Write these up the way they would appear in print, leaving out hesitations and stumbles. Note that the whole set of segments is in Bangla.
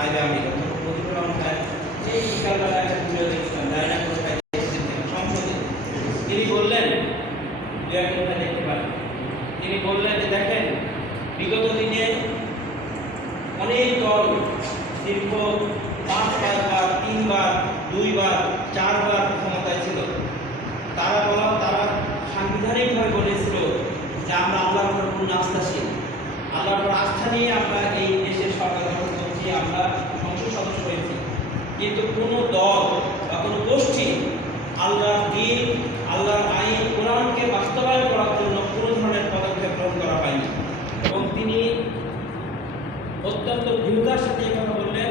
নাইবে আমি মুজিবুর রহমান সাহেব এই বিকালবেলা একটা ভিডিও দেখছিলাম, জানি না কোথায় দেখেছেন কিনা, সংসদে তিনি বললেন, দু এক কথা দেখতে পারেন, তিনি বললেন যে দেখেন বিগত দিনে অনেক দল দীর্ঘ 5 বার 3 বার 2 বার 4 বার ক্ষমতায় ছিল, তারা সাংবিধানিকভাবে বলেছিল যে আমরা আল্লাহর উপর পূর্ণ আস্থাশীল, আল্লাহর উপর আস্থা নিয়ে আমরা এই দেশের সরকার গঠন করছি, আমরা সংসদ সদস্য হয়েছি। কিন্তু কোনো দল বা কোনো গোষ্ঠী আল্লাহর দ্বীন, আল্লাহর আইন, কোরআনকে বাস্তবায়ন করার জন্য কোনো ধরনের পদক্ষেপ গ্রহণ করা হয়নি। এবং তিনি অত্যন্ত দৃঢ়তার সাথে এই কথা বললেন,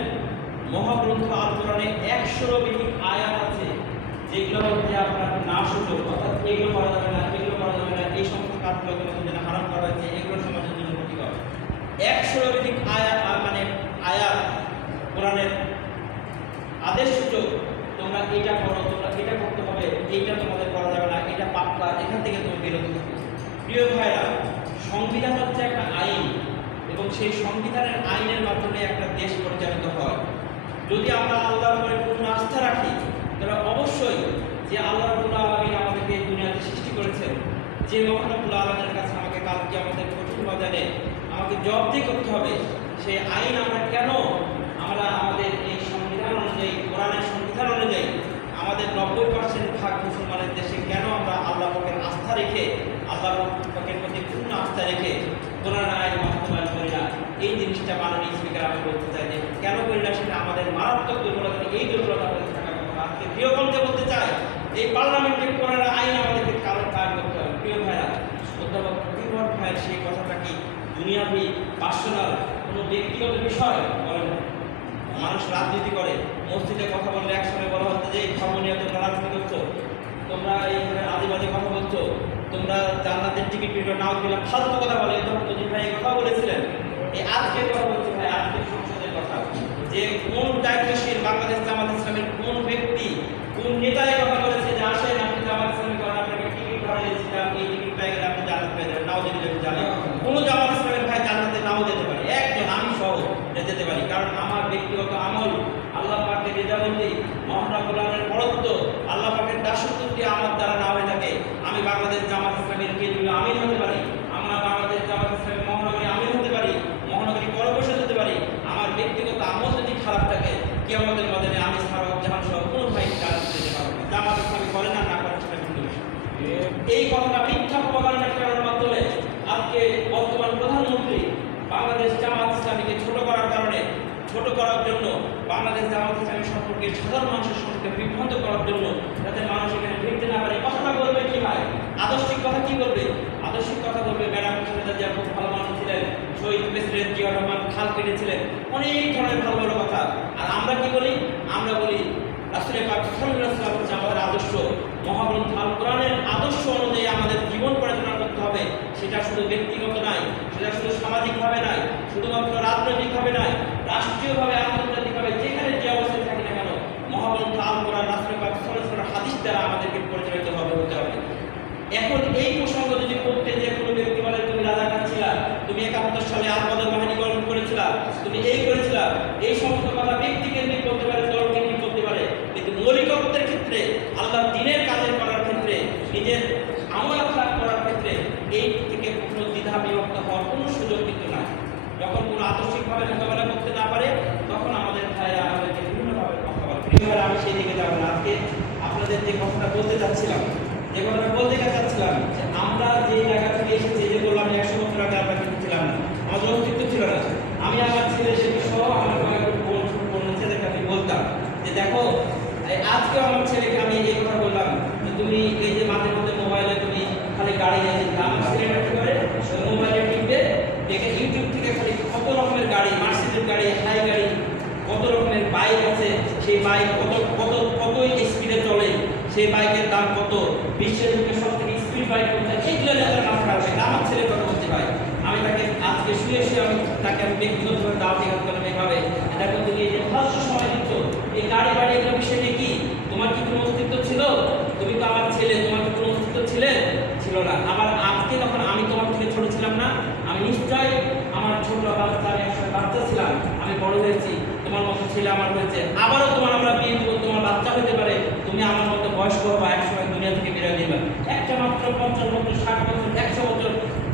মহাগ্রন্থ আল কোরআনে 100 বিধিক আয়াত আছে যেগুলো হচ্ছে আপনার না সুযোগ, অর্থাৎ এগুলো করা যাবে না, এগুলো করা যাবে না, এই সমস্ত কাজগুলো তোমাদের জন্য হারাম করা হয়েছে, এগুলো সমাজের জন্য ক্ষতিকর। 100 বিধিক আয়াত মানে আয়াত কোরআনের আদেশ সূচক, তোমরা এটা করো, তোমরা এটা করতে হবে, এইটা তোমাদের করা যাবে না, এটা পাক্কা, এখান থেকে তুমি বিরত থাকো। প্রিয় ভাইরা, সংবিধান হচ্ছে একটা আইন এবং সেই সংবিধানের আইনের মাধ্যমে একটা দেশ পরিচালিত হয়। যদি আমরা আল্লাহর উপরে পূর্ণ আস্থা রাখি তাহলে অবশ্যই যে আল্লাহ রাব্বুল আলামিন আমাদেরকে এই দুনিয়াতে সৃষ্টি করেছেন, যে মহান রব্বুল আলামিনের কাছে আমাকে কালকে আমাদের কঠিন বাজারে আমাকে জবাবদিহি করতে হবে, সেই আইন আমরা কেন আমাদের এই সংবিধান অনুযায়ী, কোরআনের সংবিধান অনুযায়ী আমাদের 90% ভাগ মুসলমানের দেশে কেন আমরা আল্লাহ পাকের আস্থা রেখে, আল্লাহ পাকের প্রতি পূর্ণ আস্থা রেখে কোরআন আইন বাস্তবায়ন করি না? এই জিনিসটা মাননীয় স্পিকার আমি বলতে চাই যে কেন করি না, সেটা আমাদের মারাত্মক দুর্বলতা। এই দুর্বলতা আমাদের থাকার কথা আজকে প্রিয়কণ্ঠে বলতে চাই, এই পার্লামেন্টে কোরআন আইন আমাদেরকে কারণ কাজ করতে হবে। প্রিয় ভাইরা, অধ্যাপক প্রতিভর ভাইয়ের সেই কথাটা কি দুনিয়াবি পার্সোনাল কোনো ব্যক্তিগত বিষয় বলেন না? মানুষ রাজনীতি করে, মসজিদে কথা বললে একসময় বলা হচ্ছে যে এই ধর্ম নিয়ে তোমরা রাজনীতি করছো, তোমরা এই আদিবাদী কথা বলছো, তোমরা জান্নাতের টিকিট পেয়ে নাও দিলাম, ফালতু কথা বলে। তখন তো ভাই এই কথা বলেছিলেন। এই আজকের কথা বলছি ভাই, আজকের সংসদের কথা, যে কোন দায়িত্বশীল বাংলাদেশ জামাত ইসলামের কোন ব্যক্তি, কোন নেতা এই কথা বলেছে যে আসেন আপনি জামাত ইসলামী করেন, আপনাকে টিকিট ধরে দিয়েছিলাম, এই টিকিট পেয়ে গেলে আপনি জান্নাত পেয়ে যাবেন, নাও দিলে জানেন কোন জামাত ইসলামের ভাই জান্নাতে নাও যেতে পারে, একজন আমি সহ যেতে পারি, কারণ আমার ব্যক্তিগত আমল, আল্লাহ পাকের রেজামন্দি, মহান রব্বুল আলামিনের বরত্ব, আল্লাহ পাকের দাসত্ব দিয়ে আমার দ্বারা না হয়ে থাকে, আমি বাংলাদেশ জামাত ইসলামের কেন্দ্রীয় আমির হতে পারি, আমরা বাংলাদেশ জামাত ইসলামের মহানগরী আমির হতে পারি, মহানগরী পরপরিষদ হতে পারি। আমার ব্যক্তিগত আমল যদি খারাপ থাকে, কিয়ামতের ময়দানে আমি ফারুক জাহান সহ কোনো ভাই জান্নাতে যেতে পারবো না। জামাত ইসলামী করে না করে সেটা কিন্তু এই কথাটা মিথ্যা প্রপাগান্ডা করার মাধ্যমে আজকে বর্তমান প্রধানমন্ত্রী বাংলাদেশ জামাত ইসলামীকে ছোট করার কারণে, ছোট করার জন্য, বাংলাদেশ জামাত ইসলামী সম্পর্কে সাধারণ মানুষের সম্পর্কে বিভ্রান্ত করার জন্য, যাতে মানুষ এখানে ভিড়তে না পারে। কথাটা বলবে কি ভাই? আদর্শিক কথা কি বলবে? আদর্শিক কথা বলবে ম্যাডাম খালেদা জিয়া খুব ভালো মানুষ ছিলেন, শহীদ প্রেসিডেন্ট জিয়া রহমান খাল কেটেছিলেন, অনেক ধরনের ভালো ভালো কথা। আর আমরা কি বলি? আমরা বলি রাসূল পাক সাল্লাল্লাহু আলাইহি ওয়াসাল্লাম হচ্ছে আমাদের আদর্শ, মহাগ্রন্থ আল কোরআনের আদর্শ অনুযায়ী আমাদের জীবন পরিচালনা করতে হবে। সেটা শুধু ব্যক্তিগত নয়, সেটা শুধু সামাজিকভাবে নয়, শুধুমাত্র রাজনৈতিকভাবে নয়, রাষ্ট্রীয়ভাবে, আন্তর্জাতিকভাবে, যেখানে যে অবস্থায় থাকি না কেন, মহাগ্রন্থ আল কোরআন, রাসূল পাক সাল্লাল্লাহু আলাইহি ওয়াসাল্লামের হাদিস দ্বারা আমাদেরকে পরিচালিত হতে হবে। এখন এই প্রসঙ্গ যদি করতে যে কোনো ব্যক্তি বলে তুমি রাজাকার ছিলা, তুমি 71 সালে আল-বদর বাহিনী গঠন করেছিলা, তুমি এই করেছিলা, এই সমস্ত কথা ব্যক্তি কেন্দ্রিক করতে পারে, দল কেন্দ্রিক করতে পারে, কিন্তু মৌলিকত্বের ক্ষেত্রে, আল্লাহর দ্বীনের কাজের করার ক্ষেত্রে, নিজের আমল আখলাক করার ক্ষেত্রে এই থেকে কোনো দ্বিধা বিভক্ত হওয়ার কোনো সুযোগ কিন্তু নাই। যখন কোনো আদর্শিকভাবে মোকাবেলা করতে না পারে, তখন আমাদের ভাইরা আমাদেরকে বিভিন্নভাবে কথা বলে। প্রিয়ভাবে আমি সেই দিকে যাব না। আজকে আপনাদের যে কথাটা বলতে চাচ্ছিলাম, যে কথাটা বলতে চাচ্ছিলাম, যে আমরা যে জায়গা থেকে এসেছি, যে বললাম 100 বছর আগে আমরা কিন্তু ছিলাম না, আমাদের অস্তিত্ব ছিল না। আমি আমার ছেলে সেটি সহ আমার কয়েকজন ছেলেকে আমি বলতাম যে দেখো, আজকে আমার ছেলেকে আমি এই কথা বললাম যে তুমি এই যে মাঝে মধ্যে মোবাইলে তুমি খালি গাড়ি নিয়ে, আমার ছেলেটা কি করে মোবাইলে টিপবে, দেখে ইউটিউব থেকে খালি কত রকমের গাড়ি, মার্সিডিজ গাড়ি, হাই গাড়ি, কত রকমের বাইক আছে, সেই বাইক কত স্পিডে চলে, সেই বাইকের দাম কত, বিশ্বের বুকে সব থেকে স্পিড বাইক কোনটা, এইগুলো যাদের মাথা রাখবে। আমার ছেলে কথা বলতে পারে, আমি তাকে আজকে শুয়ে আমি তাকে আমি ব্যক্তিগতভাবে দাওয়াত করলাম এইভাবে, দেখো তুমি এই যে ফালতু সময় দিচ্ছ, এই গাড়ি বাড়ি এগুলো বিষয়টা কি? তোমার কি কোনো অস্তিত্ব ছিল? তুমি তো আমার ছেলে, তোমার কি কোনো অস্তিত্ব ছিল না। আমার আজকে যখন আমি তোমার থেকে ছোট ছিলাম না, আমি নিশ্চয় আমার ছোট বাচ্চা, আমি একসময় বাচ্চা ছিলাম, আমি বড় হয়েছি, তোমার মতো ছেলে আমার হয়েছে, আবারও তোমার আমরা বিয়ে দেবো, তোমার বাচ্চা হতে পারে, তুমি আমার মতো বয়স্ক হবা, একসময় দুনিয়া থেকে বেরোয় দিবা। একটা মাত্র 50 বছর, 60 বছর, 100 বছর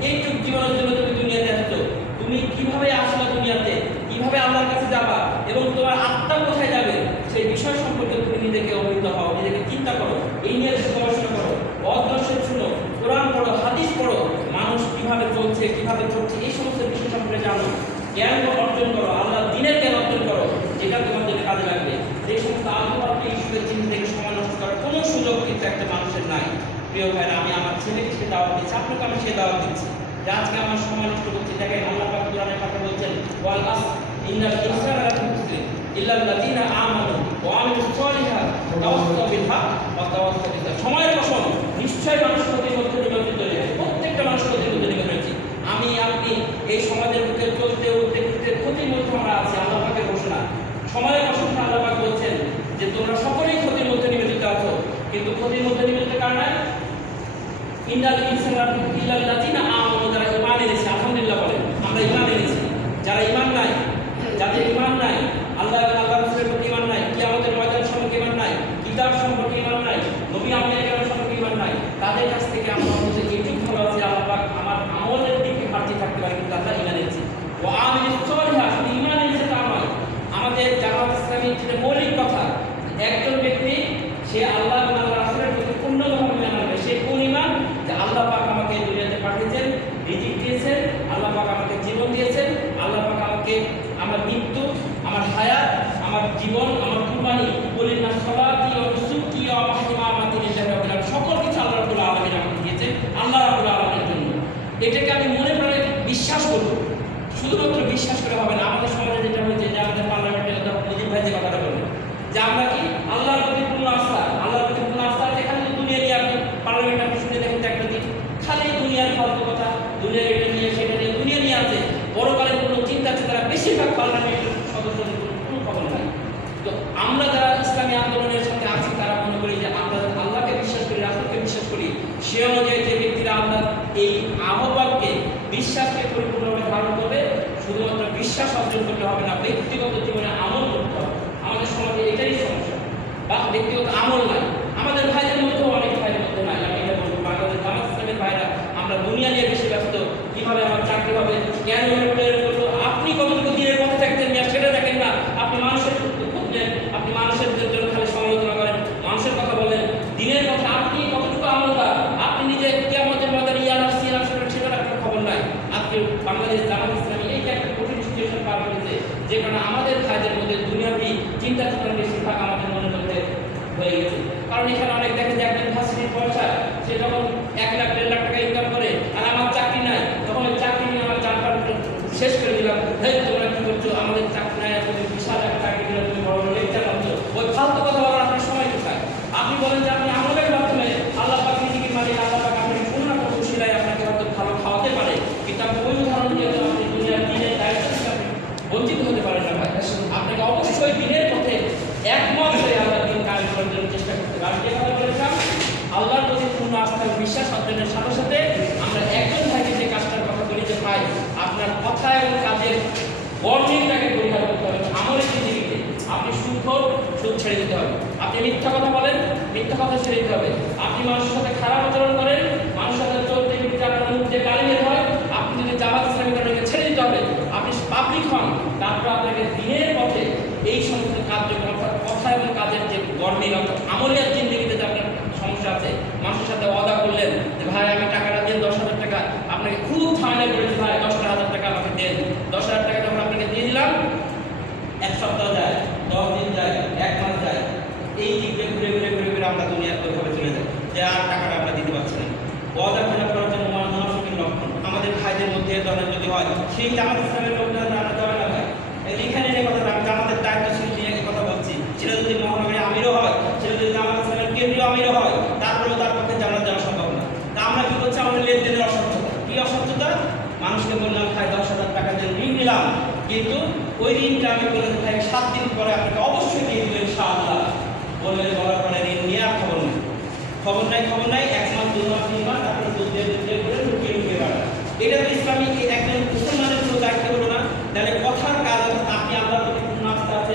এইটুক জীবনের জন্য তুমি দুনিয়াতে আসছো। তুমি কিভাবে আসলা দুনিয়াতে, কিভাবে আল্লাহর কাছে যাবা এবং তোমার আত্মা কোথায় যাবে সেই বিষয় সম্পর্কে তুমি নিজেকে অবহিত হও, নিজেকে চিন্তা করো, এই নিয়ে গবেষণা করো, অদর্শন শুনো, কোরআন পড়ো, হাদিস পড়ো, মানুষ কিভাবে চলছে, কিভাবে চলছে এই সমস্ত বিষয় সম্পর্কে জানো, জ্ঞান অর্জন করো, আল্লাহ দিনের জ্ঞান অর্জন করো, যেটা তোমাদের কাজে লাগবে। এই সমস্ত আলতু-ফালতু ইস্যুতে চিন্তা থেকে সময় নষ্ট করার কোনো সুযোগ কিন্তু একটা মানুষের নাই। প্রিয় ভাইরা, আমি আমার ছেলেকে সে দাওয়াত দিচ্ছি, আপনাকে আমি সে দাওয়াত দিচ্ছি যে আজকে আমার সময় নষ্ট করছি। দেখেন আল্লাহ পাক কোরআনের কথা বলছেন, ওয়াল আসর ইন্নাল ইনসানা লাফি খুসর ইল্লাল্লাযীনা আমানু ওয়া আমিলুস সলিহাত ওয়া তাওয়াসাউ বিল হক ওয়া তাওয়াসাউ বিস সাবর। সময়ের কসম, নিশ্চয়ই মানুষ ক্ষতির মধ্যে নিমজ্জিত রয়েছে, প্রত্যেকটা মানুষ ক্ষতির মধ্যে নিমজ্জিত রয়েছে। আমি আপনি এই সমাজের মধ্যে চলতে উঠতে উঠতে ক্ষতির মধ্যে আমরা আছি। আল্লাহ পাকের ঘোষণা, সময়ের কসম আল্লাহ পাক বলছেন যে তোমরা সকলেই ক্ষতির মধ্যে নিমজ্জিত আছো, কিন্তু ক্ষতির মধ্যে নিমজ্জিত কার নাই? ইন্নাল ইনসানা ইল্লাল্লাযীনা আমানু, যারা ঈমান এনেছে। আলহামদুলিল্লাহ বলেন, আমরা ঈমান এনেছি। যারা ঈমান নাই, যাদের ঈমান নাই, আল্লাহ রাসূলের প্রতি ঈমান নাই, কিয়ামতের ময়দান সম্পর্কে ঈমান নাই, কিতাব সম্পর্কে ঈমান নাই, নবী আম্বিয়া কেরাম সম্পর্কে ঈমান নাই, তাদের কাছ থেকে আমরা বলতে এইটুকু ভালো আছে, আল্লাহ পাক আমার আমলের দিকে ঘাটতি থাকতে পারে, কিন্তু আমরা ঈমান এনেছি। ওয়া আমিলুস সলিহাত, ঈমান এনেছে তা নয়। আমাদের জামাত ইসলামীর যেটা মৌলিক কথা, একজন ব্যক্তি সে আল্লাহ এবং আল্লাহ রাসূলের প্রতি পূর্ণভাবে ঈমান আনবে। সে কোন ঈমান? যে আল্লাহ পাক আমাকে এই দুনিয়াতে পাঠিয়েছেন, রিজিক দিয়েছেন, আল্লাহ পাক আমাকে জীবন দিয়েছেন, আল্লাহ পাক আমাকে আমার মৃত্যু, আমার হায়াত, আমার জীবন, আমার কুরবানি, বলেন না সলাতি ওয়া নুসুকি ওয়া মাহমাতি লিল্লাহি রাব্বিল আলামিন, সকল কিছু আল্লাহ রাব্বুল আলামিন আমাকে দিয়েছেন, আল্লাহ রাব্বুল আলামিনের জন্য। এটাকে আমি মনে প্রাণে বিশ্বাস করব। শুধুমাত্র বিশ্বাস করে হবে না। আমাদের সমাজে যেটা হয়েছে যে আমাদের পার্লামেন্টে মুজিব ভাই যে কথাটা বললেন যে আমরা কি আল্লাহর প্রতি পূর্ণ আস্থা, আল্লাহর প্রতি পূর্ণ আস্থা, এখানে তো দুনিয়া নিয়ে আপনি পার্লামেন্ট আপনি শুনে দেখেন তো একটা দিন খালি দুনিয়ার ফালতু কথা, দুনিয়ার এটা নিয়ে সেটা নিয়ে, দুনিয়া নিয়ে আছে, পরকালের কোনো চিন্তা আছে তারা বেশিরভাগ পার্লামেন্টের সদস্যদের কোনো খবর নাই। তো আমরা যারা ইসলামী আন্দোলনের সাথে আছি তারা মনে করি যে আমরা আল্লাহকে বিশ্বাস করি, রাসূলকে বিশ্বাস করি, সে অনুযায়ী যে ব্যক্তিরা আল্লাহ এই আহ্বানকে, বিশ্বাসকে পরিপূর্ণভাবে ধারণ করবে, শুধুমাত্র বিশ্বাস অর্জন করতে হবে না, ব্যক্তিগত জীবনে আমল করতে হবে। আমাদের সমাজে এটাই সমস্যা, বা ব্যক্তিগত আমল নাই। আমাদের ভাইদের মধ্যেও অনেক ভাইদের মধ্যে নাই। আমি এটা বলবো, বাংলাদেশ জামাত ইসলামের ভাইরা আমরা দুনিয়া নিয়ে বেশি ব্যস্ত, কিভাবে আমার চাকরি হবে, কেন করলো, আপনি কতটুকু দিনের পথে থাকতেন সেটা দেখেন না। আপনি মানুষের খুঁজলেন, আপনি মানুষের জন্য খালি সমালোচনা করেন, মানুষের কথা বলেন, দিনের কথা আপনি কতটুকু আমলদার, আপনি নিজে কিয়ামতের ময়দানে ইয়া নাফসি ইয়া নাফসি সেটা আপনার খবর নাই। আজকে বাংলাদেশ জামাত ইসলামী এইটা একটা কঠিন সিচুয়েশন পার করেছে, যে কারণে আমাদের ভাইদের মধ্যে দুনিয়াবি চিন্তা চেতনা বেশিরভাগ আমাদের মনের মধ্যে হয়ে গেছে। কারণ এখানে অনেক দেখেন যে একজন ভার্সিটির পয়সা, সে যখন 1 লাখ 1.5 লাখ টাকা ইনকাম করে, আর আমার চাকরি নাই, তখন ওই চাকরি নিয়ে আমার চার পাঁচ শেষ করে দিলাম, হেই তোমরা কি করছো, আমাদের চাকরি নাই, তুমি বিশাল একটা চাকরি দিলে, তুমি বড় বড় লেকচার করছো, ওই ফালতু কথা বলার আপনার সময় কোথায়? আপনি বলেন যে আপনি আমলের মাধ্যমে আল্লাহ পাক রিজিকের মালিক, আল্লাহ পাক আপনাকে কোনো না কোনো খুশিলায় আপনাকে হয়তো ভালো খাওয়াতে পারে, কিন্তু আপনি ওই উদাহরণ দিয়ে তো আপনি দুনিয়ার দিনের দায়িত্ব থেকে আপনি বঞ্চিত হতে পারেন না ভাই। আপনাকে অবশ্যই দিনের পথে একমত হয়ে আল্লাহ দিন কায়েম করার জন্য চেষ্টা করতে হবে। আমি যে কথা বলেছিলাম, আল্লাহর প্রতি পূর্ণ আস্থা বিশ্বাস অর্জনের সাথে সাথে আমরা একজন ভাইকে যে কাজটার কথা বলি যে ভাই আপনার কথা এবং কাজের বর্ণিলটাকে পরিহার করতে হবে, আমলের জিনিসকে আপনি সুদ ছেড়ে দিতে হবে। আপনি মিথ্যা কথা বলেন, মিথ্যা কথা ছেড়ে দিতে হবে। আপনি মানুষের সাথে খারাপ আচরণ করেন, মানুষের সাথে চলতে ফিরতে আপনার মুখ যে গালি বের হয়, আপনি যদি জামাত ইসলামী করেন ছেড়ে দিতে হবে। আপনি পাবলিক হন, তারপর আপনাকে দিনের পথে এই সমস্ত কার্যক্রম অর্থাৎ কথা এবং কাজের যে গর্মিল অর্থাৎ আমলিয়ার জিন্দেগিতে যে আপনার সমস্যা আছে, মানুষের সাথে ওয়াদা করলেন যে ভাই আমি টাকাটা দেন 10,000 টাকা, আপনাকে খুব ঝামেলা করেছি ভাই 10,000 টাকা আমাকে দেন, 10,000 টাকা যখন আপনাকে দিয়ে দিলাম, 1 সপ্তাহ যায়, 10 দিন যায়, 1 মাস যায়, এই দিকে ঘুরে ঘুরে ঘুরে ঘুরে আমরা দুনিয়ার ওইভাবে চলে যাই যে আর টাকাটা আমরা দিতে পারছি না। ওয়াদা খেলাপ করার জন্য মুনাফিকের লক্ষণ আমাদের ভাইদের মধ্যে ধরনের যদি হয়, সেই জামাত ইসলামের লোকরা আমরা যাবে না ভাই। এখানে এই কথাটা আমি জামাতের দায়িত্বশীল নিয়ে কথা বলছি, সেটা যদি মহানগরীর আমিরও হয়, সেটা যদি জামাত ইসলামের কেন্দ্রীয় আমিরও হয়, তারপরেও তার পক্ষে জামাত যাওয়া সম্ভব না। তা আমরা কি করছি? আমাদের লেনদেনের অস্বচ্ছতা। কি অস্বচ্ছতা? মানুষকে বললাম ভাই 10,000 টাকা দিয়ে ঋণ নিলাম, কিন্তু ওই ঋণটা আমি বলে ভাই 7 দিন পরে আপনাকে অবশ্যই দিয়ে দেবো ইনশাআল্লাহ, বললেন বলার পরে ঋণ নিয়ে আর খবর নেই, খবর নাই, 1 মাস 2 মাস 3 মাস তারপরে দুধ দিয়ে করে লুকিয়ে বাড়া। এটা তো ইসলামিক একজন মুসলমানের কোনো দায়িত্ব হলো না। তাহলে কথার কাজ আপনি আল্লাহর প্রতি পূর্ণ আস্থা আছে,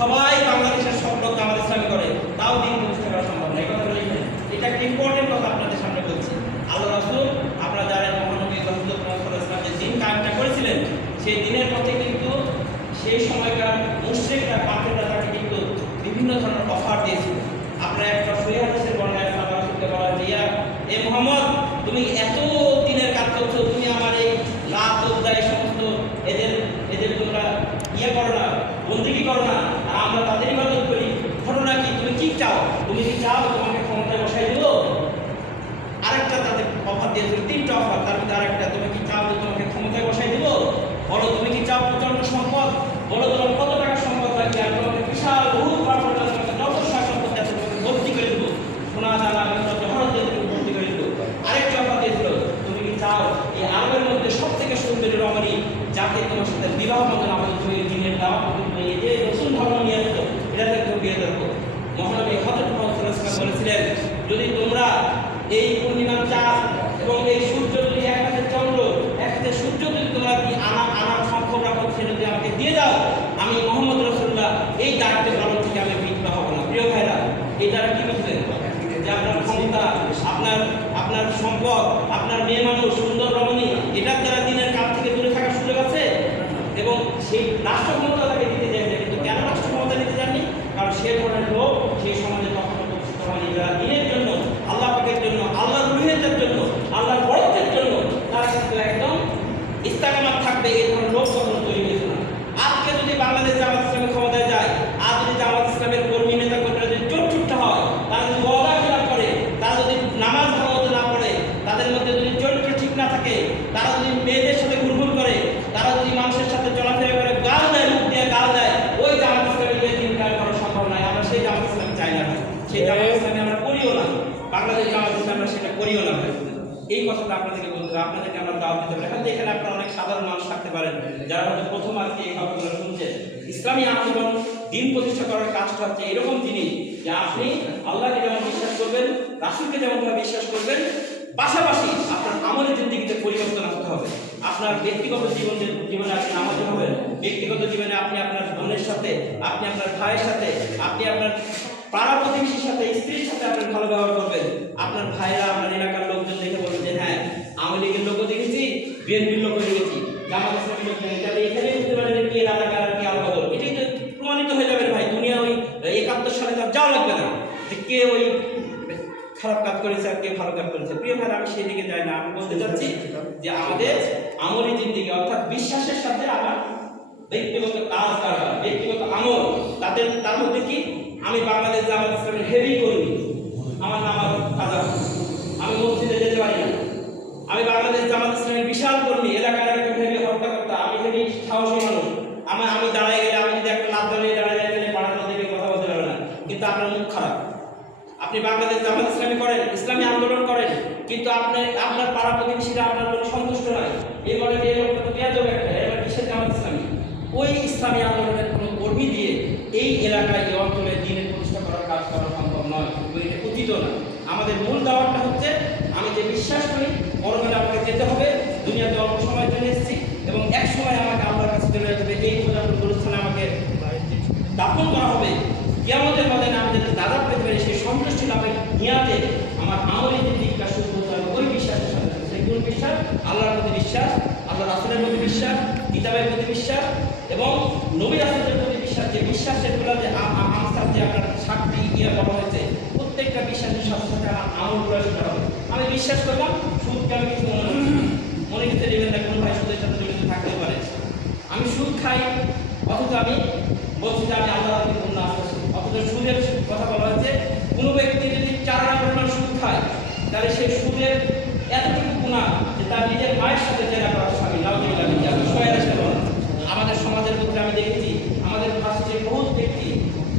সবাই বাংলাদেশের সব লোক জামাত ইসলামী করে, তাও দিন প্রতিষ্ঠা করা সম্ভব না। এই কথা বলেছেন, এটা একটা ইম্পর্টেন্ট কথা আপনাদের সামনে বলছি। আল্লাহ রাসূল আপনারা জানেন মহানবী হযরত মুহাম্মদ সাল্লাল্লাহু আলাইহি ওয়াসাল্লাম যে দিন কায়েমটা করেছিলেন, সেই দিনের পথে কিন্তু সেই সময়কার মুশরিকরা কাফেররা তাকে কিন্তু বিভিন্ন ধরনের অফার দিয়েছিল। আপনারা একটা সহিহ হাদিসের বর্ণনায় সাহাবা রাসূলকে বলা হয়, ইয়া এ মুহাম্মদ, তুমি এত দিনের কাজ করছো, তুমি আমার এই লাত উজ্জা এই সমস্ত এদের তোমরা ইয়ে করো না, বন্দিগি করো না, আর আমরা তাদের ইবাদত করি, ঘটনা কি? তুমি কি চাও? তুমি কি চাও তোমাকে ক্ষমতায় বসাই দেব? আরেকটা তাদের অফার দিয়েছিল, তিনটা অফার, তার মধ্যে আরেকটা, তুমি কি চাও যে তোমাকে ক্ষমতায় বসাই দেব? বলো তুমি কি চাও প্রচন্ড সম্পদ? বলো তোমার কত টাকা সম্পদ লাগবে, আর তোমাকে বিশাল বহু পার্বত্য নবশা সম্পদ আছে, তোমাকে ভর্তি করে দেবো, সোনা দানা জহরত দিয়ে তুমি ভর্তি করে দেবো। আরেকটা অফার দিয়েছিল, তুমি কি চাও এই আরবের মধ্যে সব থেকে সুন্দরী রমণী যাকে তোমার সাথে বিবাহ বন্ধন আবদ্ধ হয়ে দিনের দাওয়াত এই যে নতুন ধর্ম নিয়ে আসতো, এটাতে তুমি বিয়ে দেবো। মহানবী হযরত মুহাম্মদ সাল্লাল্লাহু আলাইহি ওয়াসাল্লাম বলেছিলেন, যদি তোমরা এই পূর্ণিমার চাঁদ এবং এই সূর্য যদি এক হাতে চন্দ্র এক হাতে সূর্য যদি তোমরা আনার সক্ষম রাখো, সেটা যদি আমাকে দিয়ে দাও, আমি মুহাম্মদ রাসূলুল্লাহ এই দায়িত্ব পালন থেকে আমি বিচ্যুত হব না। প্রিয় ভাইরা, এই দ্বারা কি বুঝলেন? যে আপনার ক্ষমতা, আপনার সম্পদ, আপনার মেয়ে মানুষ, সুন্দর রমণী, এটার দ্বারা দিনের কাজ থেকে দূরে থাকার সুযোগ আছে। এবং সেই রাষ্ট্র ক্ষমতা তাকে দিতে চাইছে, কিন্তু কেন রাষ্ট্র ক্ষমতা নিতে চাননি? কারণ সে ধরনের লোক সেই সমাজে তখন প্রতিষ্ঠিত হয়নি, যারা দিনের জন্য, আল্লাহ পাকের জন্য, আল্লাহর রুহের জন্য, আল্লাহর বরকতের জন্য তারা কিন্তু একদম ইস্তেকামাত থাকবে, এই ধরনের লোক কখনো তৈরি হয়েছে না। আজকে যদি বাংলাদেশ জামাত ইসলামী ক্ষমতায় যায়, আর যদি জামাত ইসলামের কর্মী নেতা কর্মীরা যদি চোট্টুট্টা হয়, তারা যদি ওয়াদা খিলাফ করে, তারা যদি নামাজ ভালোমতো না পড়ে, তাদের মধ্যে যদি চরিত্র ঠিক না থাকে, তারা যদি মেয়েদের সাথে ঘুরঘুর করে, তারা যদি মানুষের সাথে চলাফেরা করে, গাল দেয়, মুখ দিয়ে গাল দেয়, ওই জামাত ইসলামী দিন কাজ করা সম্ভব নয়। আমরা সেই জামাত ইসলামী চাই না, সেই জামাত ইসলামী আমরা করিও না, বাংলাদেশ জামাত ইসলামী আমরা সেটা করিও না। এই কথাটা আপনাদেরকে বলতে হবে, আপনাদেরকে আমরা দাওয়াত দিতে পারি। এখন এখানে আপনারা অনেক সাধারণ মানুষ থাকতে পারেন যারা হয়তো প্রথম আজকে এই কথাগুলো শুনছেন। ইসলামী আন্দোলন দিন প্রতিষ্ঠা করার কাজটা হচ্ছে এরকম জিনিস যে আপনি আল্লাহকে যেমন বিশ্বাস করবেন, রাসূলকে যেমনভাবে বিশ্বাস করবেন, পাশাপাশি আপনার আমলের জিন্দেগিতে পরিবর্তন আসতে হবে। আপনার ব্যক্তিগত জীবনে আপনি নামাজি হবেন, ব্যক্তিগত জীবনে আপনি আপনার বোনের সাথে, আপনি আপনার ভাইয়ের সাথে, আপনি আপনার পাড়া প্রতিবেশীর সাথে, স্ত্রীর সাথে আপনি ভালো ব্যবহার করবেন। আপনার ভাইরা, আপনার এলাকার লোকজন দেখে বলবেন যে হ্যাঁ, আওয়ামী লীগের লোকও দেখেছি, বিএনপির লোকও দেখেছি, জামাত ইসলামী লোক দেখেছি, তাহলে এখানে বুঝতে পারেন কে রাজাকার আর কে আলবদল। এটাই তো প্রমাণিত হয়ে যাবে ভাই। দুনিয়া ওই 71 সালে তার যাওয়া লাগবে না যে কে ওই খারাপ কাজ করেছে আর কে ভালো কাজ করেছে। প্রিয় ভাই, আমি সেই দিকে যাই না। আমি বলতে চাচ্ছি যে আমাদের আমলি জিন্দেগি, অর্থাৎ বিশ্বাসের সাথে আমার ব্যক্তিগত কাজ করা, ব্যক্তিগত আমল, তার মধ্যে কি আমি বাংলাদেশ জামাত ইসলামের হেভি কর্মী, আমার নামাজ কাজা, আমি মসজিদে যেতে পারি না, আমি বাংলাদেশ জামাত ইসলামের বিশাল কর্মী, এলাকার একটা হেভি হত্যাকর্তা, আমি হেভি সাহসী মানুষ, আমি দাঁড়ায় গেলে, আমি যদি একটা লাভ দাঁড়িয়ে দাঁড়ায় যাই তাহলে পাড়ার মধ্যে কথা বলতে পারবে না, কিন্তু আপনার মুখ খারাপ। আপনি বাংলাদেশ জামাত ইসলামী করেন, ইসলামী আন্দোলন করেন, কিন্তু আপনার পাড়া প্রতিবেশীরা আপনার জন্য সন্তুষ্ট নয়, এই বলে যে লোকটা তো পেঁয়াজ হবে একটা, এবার কিসের জামাত ইসলামী? ওই ইসলামী আন্দোলনের কোনো কর্মী দিয়ে এই এলাকায়, এই অঞ্চলে দিনের প্রতিষ্ঠা করার কাজ করা সম্ভব নয়, এটা উচিত না। আমাদের মূল দাওয়াতটা হচ্ছে আমি যে বিশ্বাস করি পরকালে আমাকে যেতে হবে, দুনিয়াতে অল্প সময়ের জন্য এসেছি এবং এক সময় আমাকে আল্লাহর কাছে চলে যেতে হবে, এই পূজার গুরুস্থানে আমাকে দাফন করা হবে। কিয়ামতের ময়দানে আমি যাতে দাদা পেতে পারি, সেই সন্তুষ্টি লাভের নিয়াতে আমার আমলের যে দিকটা শুরু করতে হবে ওই বিশ্বাসের সাথে। সেই কোন বিশ্বাস? আল্লাহর প্রতি বিশ্বাস, আল্লাহ রাসূলের প্রতি বিশ্বাস, কিতাবের প্রতি বিশ্বাস এবং নবী রাসূলের প্রতি বিশ্বাস। যে বিশ্বাসের গুলো যে আমসার যে আপনার সাতটি বলা হয়েছে, প্রত্যেকটা বিশ্বাসের সাথে সাথে আমার আমলগুলো শিখতে হবে। আমি বিশ্বাস করলাম সুদকে আমি কিছু মনে করতে দেবেন না, কোনো ভাই সুদের সাথে জড়িত থাকতে পারে। আমি সুদ খাই, অথচ আমি বলছি যে আমি আল্লাহর প্রতি গুণ আসতেছি, অথচ সুদের কথা বলা হচ্ছে কোনো ব্যক্তি যদি 4 আনা পরিমাণ সুদ খায়, তাহলে সেই সুদের এতটুকু গুণা যে তার নিজের মায়ের সাথে জেনা করার স্বামী আমাদের সমাজের মধ্যে আমি দেখেছি। আমাদের ভাষাতে বহু ব্যক্তি,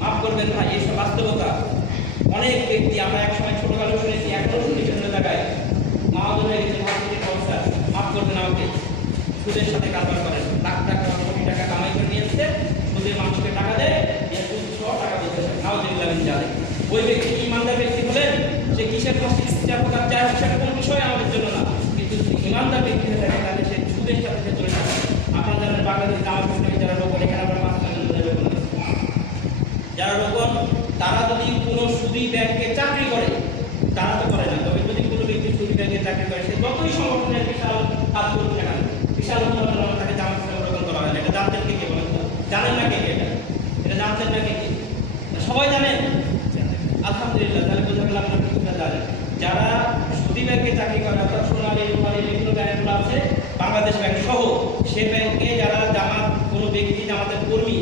মাফ করবেন ভাই, এইসব বাস্তবতা। অনেক ব্যক্তি আমরা একসময় ছোটবেলা শুনেছি, এখনো শুনি বিভিন্ন জায়গায়, মাহাদুর হয়ে গেছে ভার্সিটির প্রফেসর, মাফ করবেন আমাকে, সুদের সাথে কারবার করেন, লাখ টাকা কোটি টাকা কামাই করে নিয়ে এসছে, সুদের মানুষকে টাকা দেয়, সুদ সহ টাকা দিতে জানে। ওই ব্যক্তি ইমানদার ব্যক্তি হলেন, সে কিসের প্রকার চায় সেটা কোনো বিষয় আমাদের জন্য না, কিন্তু ইমানদার ব্যক্তি হয়ে থাকে তাহলে সে সুদের সাথে চলে থাকে। আপনারা জানেন বাংলাদেশ জামাত ইসলামী যারা লোক, এখানে আমরা 5 জন যারা রোপণ, তারা যদি কোনো সুদী ব্যাংকে চাকরি করে, তারা তো করে না, তবে যদি কোনো ব্যক্তি সুদী ব্যাংকে চাকরি করে, সে যতই সংগঠনের বিশাল কাজ করুক না কেন, বিশাল উন্নয়ন তাকে জামাত ইসলামে রোপণ করা হয় না। এটা জানতেন কে বলেন তো? জানেন না কে এটা জানতেন না কে? সবাই জানেন? আলহামদুলিল্লাহ, তাহলে বোঝা গেল আপনার কিছুটা জানেন। যারা সুদী ব্যাংকে চাকরি করে, অর্থাৎ সোনালী রূপালী বিভিন্ন ব্যাংকগুলো আছে, বাংলাদেশ ব্যাংক সহ, সে ব্যাংকে যারা জামাত, কোনো ব্যক্তি জামাতের কর্মী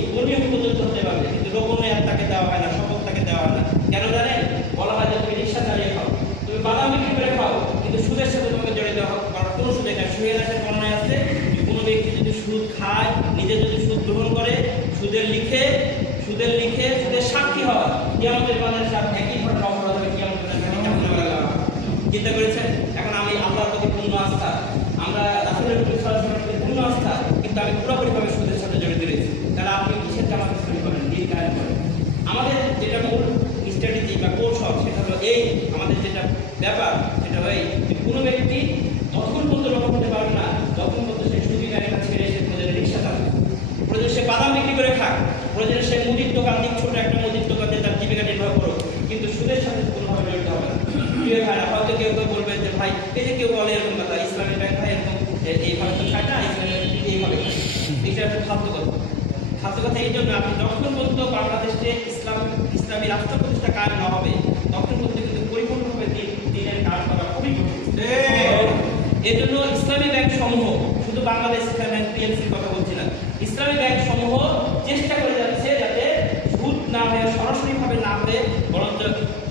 পর্যন্ত হতে পারবে, কিন্তু রোপণে আর তাকে দেওয়া হয় না, শপথ তাকে দেওয়া হয় না। কেন জানেন? বলা হয় যে তুমি রিক্সা চালিয়ে খাও, তুমি বাদাম বিক্রি করে খাও, কিন্তু সুদের সাথে তোমাকে জড়িত করার কোনো সুযোগ নেই। সুদের একটা বর্ণনায় আছে যে কোনো ব্যক্তি যদি সুদ খায়, নিজে যদি সুদ গ্রহণ করে, সুদের লিখে সুদের সাক্ষী হওয়া, কিয়ামতের বাজারে সাথে একই ঘটনা অপরাধ হবে। কিয়ামতের চিন্তা করেছেন? এখন আমি আল্লাহর প্রতি পূর্ণ আস্থা, আমরা রাসূলের প্রতি পূর্ণ আস্থা, কিন্তু আমি পুরোপুরিভাবে সুদের সাথে জড়িত রয়েছি। তাহলে আপনি কিসের জামাত ইসলামী করেন, দিন কায়েম করেন? আমাদের যেটা মূল স্ট্র্যাটেজি বা কৌশল, সেটা হলো এই, আমাদের যেটা ব্যাপার সেটা হয় যে কোনো ব্যক্তি তখন পর্যন্ত রোপণ করতে পারবে না যখন পর্যন্ত সে সুদী গাড়িটা ছেড়ে সে প্রয়োজনে রিক্সা চালাবে, প্রয়োজনে সে বাদাম বিক্রি করে খাক, প্রয়োজনে সে মুদির দোকান দিক, ছোট একটা মুদির দোকান দিয়ে তার জীবিকা নির্বাহ করুক, কিন্তু সুদের সাথে কোনোভাবে জড়িত হবে না। প্রিয় ভাইরা, হয়তো কেউ বলবেন যে ভাই, এই যে কেউ বলে এরকম কথা, ইসলামী ব্যাংক ভাই এরকম এইভাবে তো খায় না, ইসলামী ব্যাংক এইভাবে খায়, এটা একটা ফালতু কথা। ফালতু কথা এই জন্য, আপনি যখন পর্যন্ত বাংলাদেশে ইসলামী রাষ্ট্র প্রতিষ্ঠা কায়েম না হবে, তখন পর্যন্ত কিন্তু পরিপূর্ণভাবে দিনের কাজ করা খুবই কঠিন। এই জন্য ইসলামী ব্যাংক সমূহ, শুধু বাংলাদেশ ইসলামী ব্যাংক পিএলসির কথা বলছি না, ইসলামী ব্যাংক সমূহ চেষ্টা করে যাচ্ছে যাতে সুদ না হয়ে, সরাসরিভাবে না হয়ে, বরঞ্চ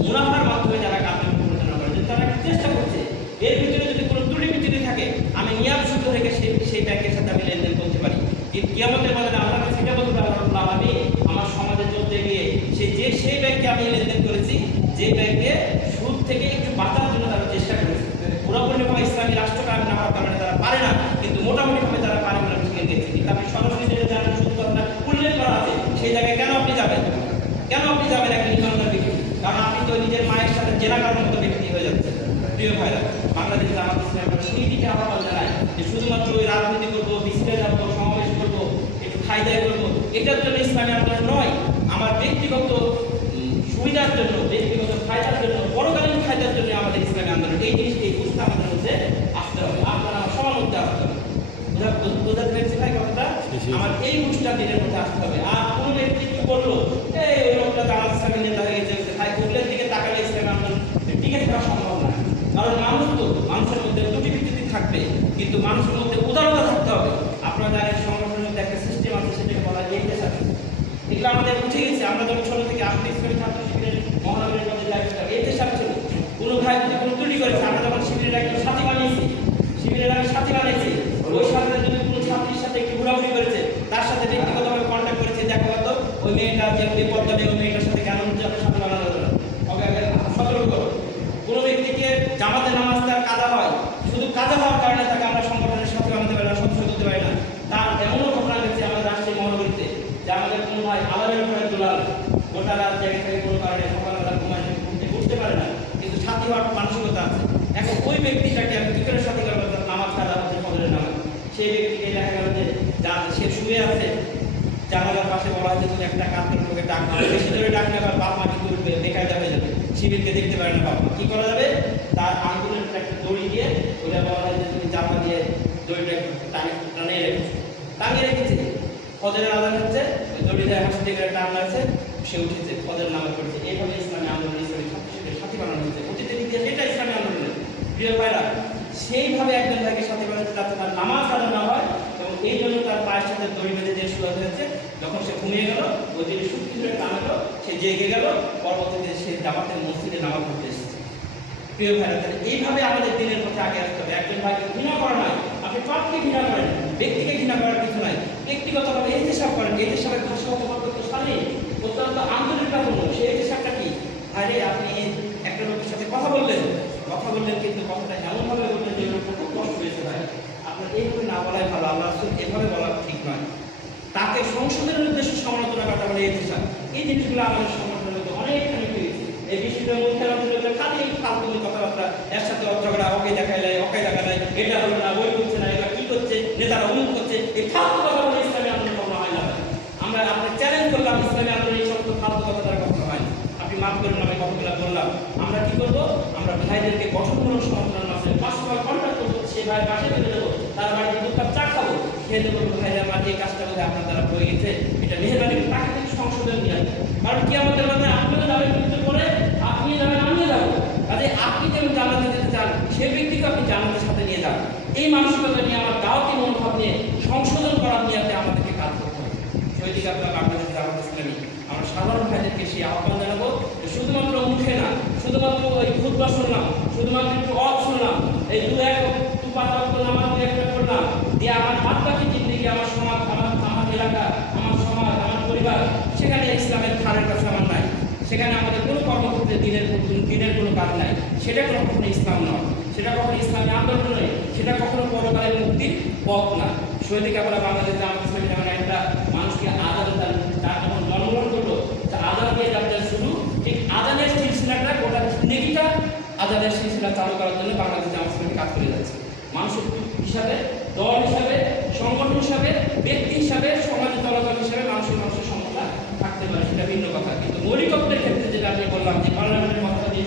মুনাফার মাধ্যমে যারা কার্যক্রম পরিচালনা করে, তারা চেষ্টা করছে। এর ভিতরে যদি কোনো ত্রুটি বিচ্যুতি থাকে, আমি নিয়াম শুদ্ধ রেখে সেই ব্যাংকের সাথে আমি লেনদেন করতে পারি। কিন্তু কিয়ামতের বাজারে আল্লাহ কাছে এটা বলতে পারবো, আমি আমার সমাজে চলতে গিয়ে সেই ব্যাংকে আমি লেনদেন করেছি, যে ব্যাংকে সুদ থেকে একটু বাঁচার জন্য তারা চেষ্টা করেছে। পুরোপুরিভাবে ইসলামী রাষ্ট্র কায়েম না হওয়ার কারণে তারা পারে না, কিন্তু মোটামুটিভাবে তারা পারে বলে আমি শিখে গেছি। কিন্তু আপনি সরাসরি যেটা জানেন, সুদ কথা উল্লেখ করা আছে, সেই জায়গায় কেন আপনি যাবেন? একটা নিঃসন্তান ব্যক্তি? কারণ আপনি তো নিজের মায়ের সাথে জেনা করার মতো ব্যক্তি হয়ে যাচ্ছে। প্রিয় ভাইরা, বাংলাদেশে জামাত ইসলামী সেই দিকে আহ্বান জানায় যে শুধুমাত্র ওই রাজনীতি করবো, বিস্তারে যাবো, সমাবেশ করবো, একটু খাইদাই করবো, এটার জন্য ইসলামী আন্দোলন নয়। আমার ব্যক্তিগত সুবিধার জন্য, ব্যক্তিগত ফায়দার জন্য, পরকালীন ফায়দার জন্য আমাদের ইসলামী আন্দোলন, এই জিনিসটি এই বুঝতে আমাদের মধ্যে আসতে হবে, আপনারা সবার মধ্যে আসতে হবে। বোঝাতে পেরেছি ভাই কথাটা? আমার এই বুঝটা দিনের মধ্যে আসতে হবে। আর কোন ব্যক্তি কি করলো, এই ওই লোকটা জামাত ইসলামের নেতা হয়ে গেছে, ভাই ওগুলোর দিকে তাকালে ইসলামী আন্দোলন টিকে থাকা সম্ভব না। কারণ মানুষের মধ্যে ত্রুটি বিচ্যুতি থাকবে, কিন্তু মানুষের মধ্যে উদারতা থাকতে হবে। আপনারা জানেন সংগঠনের মধ্যে একটা সিস্টেম আছে, সেটাকে বলা হয় ইহতেসাব। এগুলো আমাদের উঠে গেছে। আমরা যখন ছোট থেকে আসতে ইসলামী ছাত্র শিবিরের মহানগরের মধ্যে ইহতেসাব ছিল। কোনো ভাই যদি কোনো ত্রুটি করেছে, আমরা যখন শিবিরের একজন সাথী বানিয়েছি, ওই সাথে যদি কোনো ছাত্রীর সাথে একটু ঘোরাঘুরি করেছে, তার সাথে ব্যক্তিগতভাবে কন্ট্যাক্ট করেছে, দেখা গেল ওই মেয়েটা যে বিপদটা নেই, ওই মেয়েটার সাথে কেন আপনার সাথে বানানো যাবে না, সতর্ক। কোনো ব্যক্তিকে জামাতে নামাজ তার কাজা হয়, শুধু কাজা হওয়ার কারণে তাকে আমরা সংগঠনের সাথে বানাতে পারি না, সদস্য করতে পারি না। তার এমনও ঘটনা ঘটেছে আমাদের রাজশাহী মহানগরীতে, যে আমাদের কোনো ভাই আলামের উপরে দুলাল, গোটা রাত জায়গা থেকে কোনো কারণে সকালবেলা ঘুরতে পারে না, কিন্তু সাথী হওয়ার মানসিকতা আছে। এখন ওই ব্যক্তিটাকে আমি কি করে সাথী করবো? নামাজ কাজা হচ্ছে ফজরের নামাজ, সেই ব্যক্তিকে দেখা গেল যে সে শুয়ে আছে, জানালার পাশে বলা হয়েছে তুমি একটা কাপড় লোকে ডাক না, বেশি ধরে ডাক না, বাপ মা কিন্তু বেকায়দা হয়ে যাবে, শিবিরকে দেখতে পারে না বাপ মা। কি করা যাবে? তার আঙ্গুলের একটা দড়ি দিয়ে, ওইটা বলা হয় যে তুমি জামা দিয়ে দড়িটা টানিয়ে রেখেছে। ফজরের আজান হচ্ছে, ওই দড়ি দিয়ে হাসি দিয়ে টান লাগছে, সে উঠেছে, ফজরের নামাজ পড়েছে। এইভাবে ইসলামী আন্দোলন, ইসলামী ছাত্রশিবিরের সাথী বানানো হয়েছে। অতীতের ইতিহাস এটা ইসলামী আন্দোলনের। প্রিয় ভাইরা, সেইভাবে একজন ভাইকে সাথে বানাতে যাতে তার নামাজ আদায় না হয়, এবং এই জন্য তার পায়ের সাথে দড়ি বেঁধে দিয়ে শুরু হয়েছে। যখন সে ঘুমিয়ে গেল, ওই দিকে সুখী করে টানালো, সে জেগে গেল, পরবর্তীতে সে জামাতের মসজিদে নামাজ পড়তে এসেছে। প্রিয় ভাইরা, তাহলে এইভাবে আমাদের দিনের পথে আগে আসতে হবে। একজন ভাইকে ঘৃণা করা নয়, আপনি পাপকে ঘৃণা করেন, ব্যক্তিকে ঘৃণা করার কিছু নাই। ব্যক্তিগতভাবে এই হিসাব করেন, এই হিসাবের ভাষাগত পদ্ধতি সামনে অত্যন্ত আন্তরিকতাপূর্ণ। সেই হিসাবটা কি? আরে আপনি একটা লোকের সাথে কথা বললেন, কিন্তু কথাটা এমনভাবে বললেন যে লোকটা খুব কষ্ট হয়েছে। ভাই, আপনার এইভাবে না বলাই ভালো, আল্লাহ এভাবে বলা ঠিক নয়। তাকে সংশোধনের উদ্দেশ্যে সমালোচনা করা বলে এই হিসাব। এই জিনিসগুলো আমাদের সংগঠনের মধ্যে অনেকখানি পেয়েছে। এই বিষয়টার মধ্যে আমাদের খালি ফালতু কথাবার্তা, এর সাথে ঝগড়া, ওকে দেখা যায়, এটা হলো না, ওই করছে না, এটা কি করছে, নেতারা অমুক করছে, এই ফালতু কথা বলে ইসলামী আন্দোলন কখনো হয় না। আমরা আপনি চ্যালেঞ্জ করলাম, ইসলামী আন্দোলন এই সমস্ত ফালতু কথা ভাইদেরকে গঠনমূলক সমর্থনের মাধ্যমে 5 টাকা কন্ট্যাক্ট করবো, সে ভাই পাশে চলে যাবো, তার বাড়িতে 2 কাপ চা খাবো, খেয়ে দেবো, ভাইরা আমার এই কাজটা বোধ আপনার দ্বারা হয়ে গেছে, এটা মেহরবানি তাকে থেকে সংশোধন নিয়ে আসবে। কারণ কি আমাদের মধ্যে আপনারা যাবেন কিন্তু করে আপনি যাবেন আমিও যাবো, কাজে আপনি যেমন জান্নাতে যেতে চান সেই ব্যক্তিকে আপনি জান্নাতের সাথে নিয়ে যান। এই মানসিকতা নিয়ে আমার দাওয়াতি মনোভাব নিয়ে সংশোধন করার নিয়ে আমাদেরকে কাজ করতে হবে। সৈদিক আপনার বাংলাদেশ জামাত ইসলামী আমরা সাধারণ ভাইদেরকে সেই আহ্বান জানাবো যে শুধুমাত্র মুখে না, শুধুমাত্র ওই খুতবা শুনলাম, শুধুমাত্র একটু শুনলাম, এই 2-1 নামাজ 2-1 করলাম দিয়ে আমার বাদ বাকি জিন্দেগি, আমার সমাজ, আমার এলাকা, আমার সমাজ, আমার পরিবার, সেখানে ইসলামের ধারের কাছে আমার নাই, সেখানে আমাদের কোনো কর্মক্ষেত্রে দিনের কোনো কাজ নাই, সেটা কখনো ইসলাম নয়, সেটা কখনো ইসলামী আন্দোলন নয়, সেটা কখনো পরকালের মুক্তির পথ না। সৈনিক আমরা বাংলাদেশ জামাত ইসলামী যেমন একটা মানুষকে আজাদ তার যখন জন্মগ্রহণ করলো, আজাদ দিয়ে যাত্রা শুরু, ঠিক আজানের সিলসিলাটা গোটা জিন্দেগিটা আজাদের সিলসিলা চালু করার জন্য বাংলাদেশ জামাত ইসলামী কাজ করে যাচ্ছে। মানুষের হিসাবে, দল হিসাবে, সংগঠন হিসাবে, ব্যক্তি হিসাবে, সমাজের দলদল হিসাবে মানুষের সমস্যা থাকতে পারে, সেটা ভিন্ন কথা। কিন্তু মৌলিকত্বের ক্ষেত্রে যেটা আমি বললাম যে পার্লামেন্টের কথা দিয়ে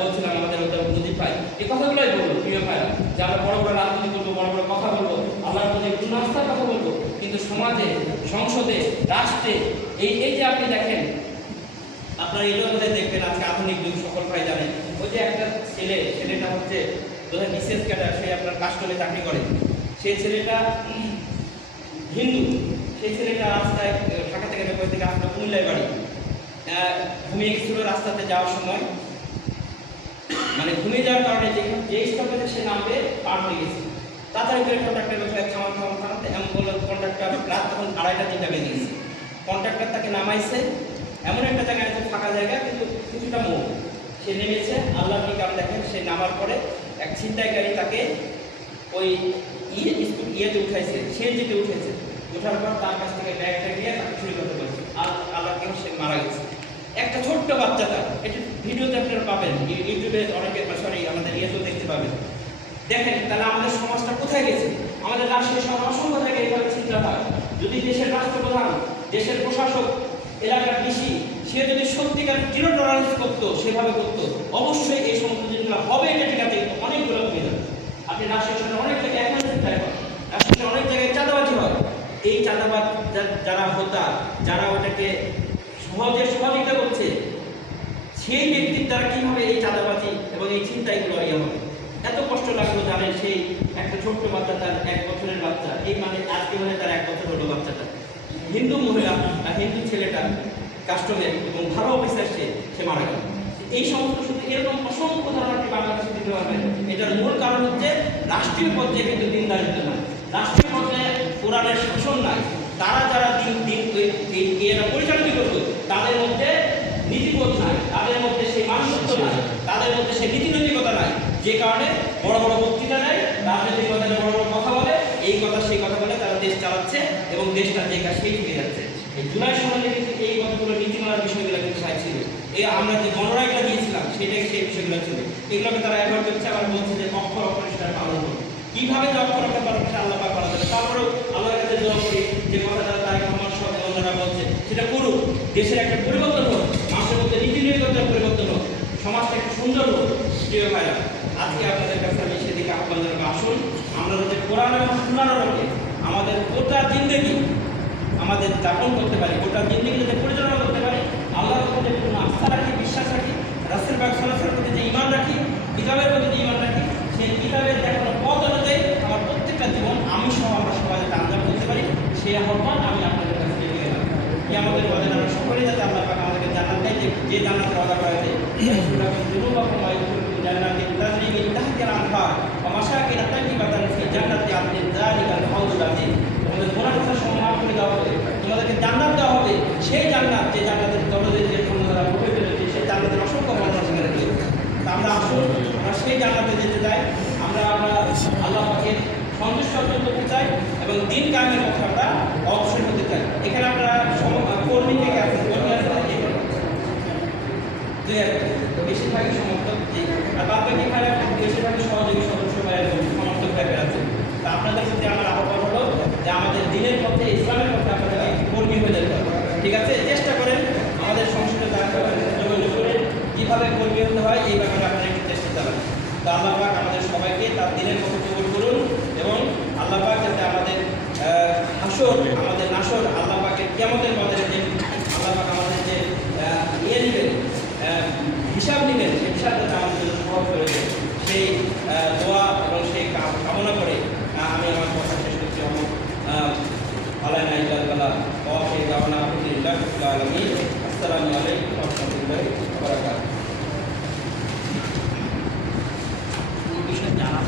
বলছিলাম আমাদের মুজিব ভাই, এই কথাগুলোই বলবো প্রিয় ভাইরা, যে আমরা বড় বড় রাজনীতি করবো, বড় বড় কথা বলবো, আল্লাহর প্রতি পূর্ণ আস্থার কথা বলবো, কিন্তু সমাজে, সংসদে, রাষ্ট্রে এই যে আপনি দেখেন, আপনারা এটাও বোধহয় দেখবেন আজকে আধুনিক যুগ, সকল ভাই জানেন, ওই যে একটা ছেলেটা হচ্ছে বোধহয় বিশেষ ক্যাডার, সে আপনার কাস্টমে চাকরি করে, সেই ছেলেটা হিন্দু, সেই ছেলেটা রাস্তায় ঢাকা থেকে বের থেকে আপনার কুমিল্লায় বাড়ি, ঘুমিয়ে গেছিল রাস্তাতে যাওয়ার সময়, মানে ঘুমিয়ে যাওয়ার কারণে যে স্টপেজে সে নামবে পার হয়ে গেছে, তাড়াতাড়ি করে কন্ট্রাক্টর থামাতে এমন বলল, কন্ট্রাক্টর রাত তখন 2:30-3টা বেজে গেছে, কন্ট্রাক্টর তাকে নামাইছে এমন একটা জায়গায় আছে, ফাঁকা জায়গা কিন্তু কিছুটা মোড়, সে নেমেছে, আল্লাহর নিকাম দেখেন, সে নামার পরে এক ছিনতাইকারী তাকে ওই ইয়েতে উঠাইছে, সিএনজিতে উঠেছে, ওঠার পর তার কাছ থেকে ব্যাগটা নিয়ে তাকে চুরি করতে বলছে, আর আল্লাহকে সে মারা গেছে। একটা ছোট্ট বাচ্চাটা, এটা ভিডিওতে আপনারা পাবেন, ইউটিউবে অনেকে, সরি আমাদের ইয়েতেও দেখতে পাবেন। দেখেন তাহলে আমাদের সমাজটা কোথায় গেছে? আমাদের রাষ্ট্রীয় শহর অসংখ্য জায়গায় এইভাবে চিন্তা হয়। যদি দেশের রাষ্ট্রপ্রধান, দেশের প্রশাসক, এলাকার ডিসি, সে যদি সত্যিকার জিরো টলারেন্স করতো, সেভাবে করতো, অবশ্যই এই সমস্ত জিনিসগুলো হবে, এটা ঠিক আছে, কিন্তু অনেকগুলো কমে যাবে। আপনি রাষ্ট্রীয় শহরে অনেক জায়গায় এখন চিন্তায় হয়, রাষ্ট্রীয় অনেক জায়গায় চাঁদাবাজি হয়, এই চাঁদাবাজ যারা হোতা, যারা ওটাকে সহযোগিতা করছে, সেই ব্যক্তির দ্বারা কীভাবে এই চাঁদাবাজি এবং এই চিন্তাইগুলো ইয়ে হবে। এত কষ্ট লাগলো জানেন, সেই একটা ছোট্ট বাচ্চা, তার 1 বছরের বাচ্চা, এই মানে আজকে মানে তার 1 বছর হলো বাচ্চাটা, হিন্দু মহিলা, হিন্দু ছেলেটা কাস্টমে এবং ভালো অফিসার, সে মারা গেল। এই সমস্ত শুধু এরকম অসংখ্য ধারণা আপনি বাংলাদেশে দিতে পারবেন। এটার মূল কারণ হচ্ছে রাষ্ট্রীয় পর্যায়ে কিন্তু দিনদারিত্ব নাই, রাষ্ট্রীয় পর্যায়ে কোরআনের শাসন নাই, তারা যারা এরা পরিচালিত করতো তাদের মধ্যে নীতিবোধ নাই, তাদের মধ্যে সেই মানসত্ব নাই, তাদের মধ্যে সেই নীতিনৈতিকতা নাই, যে কারণে বড় বড় বক্তৃতা নেয়, রাজনৈতিক বড় বড় কথা বলে, এই কথা সেই কথা বলে তারা দেশ চালাচ্ছে এবং দেশটা যে কাজ সেই থেকে যাচ্ছে। এই জুলাই সমাজে কিন্তু এই কতগুলো নীতিমালার বিষয়গুলো কিন্তু চাইছিল, এই আমরা যে গণরায়টা দিয়েছিলাম সেটাই সেই বিষয়গুলো ছিল, এগুলোকে তারা একবার করছে, আবার বলছে যে অক্ষর অপরিষ্কার পালন করবে। কীভাবে যে অক্ষর অক্ষর পালন করছে আল্লাহ পাক পালন করবে। তারপরেও আল্লাহর কাছে দোয়া করি যে কথাটা তারা আমার সঙ্গে অন্যরা বলছে সেটা করুক, দেশের একটা পরিবর্তন হোক, মানুষের মধ্যে নীতি নির্গতার পরিবর্তন হোক, সমাজটা একটু সুন্দর হোক। প্রিয় ভাইরা, আজকে আপনাদের কাছে আমি সেদিকে আহ্বান জানাবো, আসুন আমরা যদি কোরআন এবং সুন্নাহর আলোকে আমাদের গোটা জিন্দেগি আমাদের যাপন করতে পারি, গোটা জিন্দেগি যাতে পরিচালনা করতে পারি, আল্লাহর প্রতি পূর্ণ আস্থা রাখি, বিশ্বাস রাখি, রাসূল পাক সাল্লাল্লাহু আলাইহি ওয়াসাল্লামের প্রতি যে ঈমান রাখি, কিতাবের প্রতি যে ঈমান রাখি, সেই কিতাবের দেখানো পথ অনুযায়ী আমার প্রত্যেকটা জীবন আমি সহ আমরা সবাই যাতে আঞ্জাম করতে পারি, সেই আহ্বান আমি আপনাদের কাছে দিয়ে গেলাম। কিয়ামতের মাঠে আমরা সকলেই যাতে আল্লাহ পাক আমাদেরকে জান্নাত দেয়, যে জান্নাতের ওয়াদা করা হয়েছে, জান্নাতিন তাজরি মিন তাহতিহাল আনহার ওয়া মাসাকিন তাইয়্যিবাতান ফি জান্নাতি আদনিন যালিকাল ফাওজুল আযীম। তোমাদের গুনাহ সমূহ মাফ করে দেওয়া হবে, তোমাদেরকে জান্নাত দেওয়া হবে, সেই জান্নাত যে জান্নাতের দরজায় যে ক্ষমতা প্রবেশ করেছে, সেই জান্নাতের অসংখ্য বর্ণনা সেখানে রয়েছে। তা আমরা আসুন আমরা সেই জান্নাতে যেতে চাই, আমরা আল্লাহ পাকের সন্তুষ্ট অর্জন করতে চাই এবং দিন কায়েমের পথে আমরা অগ্রসর হতে চাই। এখানে আমরা কর্মী থেকে আছি, কর্মী আছে বেশিরভাগই সমর্থক, আর বাদ বাকি এখানে বেশিরভাগই সহযোগী সদস্য বা সমর্থক টাইপের আছে। তা আপনাদের সাথে আমার আহ্বান হলো যে আমাদের দিনের পথে, ইসলামের পথে আপনাদের কর্মী হয়ে যেতে হবে, ঠিক আছে? চেষ্টা করেন আমাদের সংসদে কীভাবে কর্মী হতে হয় এই ব্যাপারে আপনারা একটু চেষ্টা চালান। রহমতুল্লাহি ওয়া বারাকাতুহু। কোন বিষয় জানা